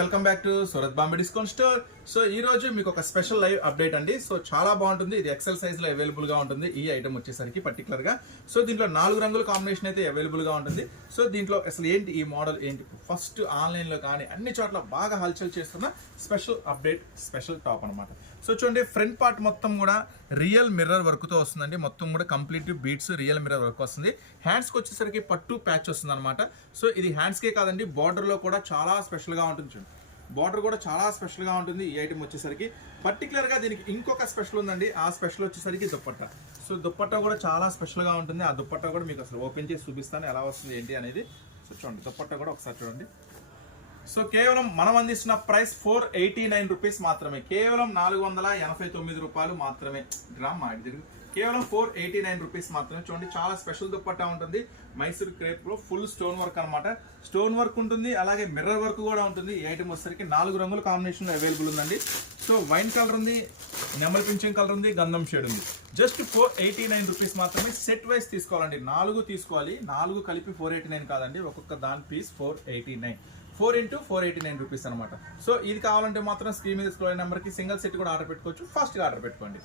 Welcome back to Surat Bombay discount store. So ఈ రోజు మీకు ఒక స్పెషల్ లైవ్ అప్డేట్ అండి. సో చాలా బాగుంటుంది. ఇది ఎక్సెల్ సైజ్ లో అవైలబుల్ గా ఉంటుంది ఈ ఐటమ్ వచ్చేసరికి పర్టికులర్ గా. సో దీంట్లో 4 రంగుల కాంబినేషన్ అయితే అవైలబుల్ గా ఉంటుంది. సో దీంట్లో అసలు ఏంటి ఈ మోడల్ ఏంటి, ఫస్ట్ ఆన్లైన్ లో కానీ అన్ని చోట్ల బాగా హల్చల్ చేస్తున్న స్పెషల్ అప్డేట్, స్పెషల్ టాప్ అనమాట. సో చూడండి, ఫ్రంట్ పార్ట్ మొత్తం కూడా రియల్ మిర్రర్ వర్క్ తో వస్తుందండి. మొత్తం కూడా complete beats real mirror work వస్తుంది. హ్యాండ్స్ కి వచ్చేసరికి పట్టు ప్యాచ్ వస్తుంది అనమాట. సో ఇది హ్యాండ్స్ కే కాదండి, బార్డర్ లో కూడా చాలా స్పెషల్ గా ఉంటుంది. చూడండి, బార్డర్ కూడా చాలా స్పెషల్ గా ఉంటుంది ఈ ఐటమ్ వచ్చేసరికి. పర్టికులర్ గా దీనికి ఇంకొక స్పెషల్ ఉందండి. ఆ స్పెషల్ వచ్చేసరికి దుప్పట్టా. సో దుప్పట్టా కూడా చాలా స్పెషల్ గా ఉంటుంది. ఆ దుప్పట్టా కూడా మీకు అసలు ఓపెన్ చేసి చూపిస్తాను ఎలా వస్తుంది ఏంటి అనేది. సో చూడండి, దుప్పట్టా కూడా ఒకసారి చూడండి. సో కేవలం మనం అందిస్తున్న ప్రైస్ 489 రూపీస్ మాత్రమే. కేవలం 489 రూపాయలు మాత్రమే. గ్రామ్ కేవలం 489 రూపీస్ మాత్రమే. చూడండి, చాలా స్పెషల్ దుప్పట్టా ఉంటుంది. మైసూర్ క్రేప్ లో ఫుల్ స్టోన్ వర్క్ అనమాట. స్టోన్ వర్క్ ఉంటుంది, అలాగే మిర్రర్ వర్క్ కూడా ఉంటుంది. ఈ ఐటమ్ వచ్చేసరికి 4 రంగుల కాంబినేషన్ లో అవైలబుల్ ఉందండి. సో వైన్ కలర్ ఉంది, నెమలి పింఛం కలర్ ఉంది, గంధం షేడ్ ఉంది. జస్ట్ 489 రూపీస్ మాత్రమే. సెట్ వైస్ తీసుకోవాలండి, 4 తీసుకోవాలి. 4 కలిపి 489 కాదండి, ఒక్కొక్క దాని పీస్ 489. 4 into 489 రూపీస్ అనమాట. సో ఇది కావాలంటే మాత్రం స్క్రీన్ మీద స్క్రోల్ నెంబర్ కి సింగిల్ సెట్ కూడా ఆర్డర్ పెట్టుకోవచ్చు. ఫాస్ట్ గా ఆర్డర్ పెట్టుకోండి.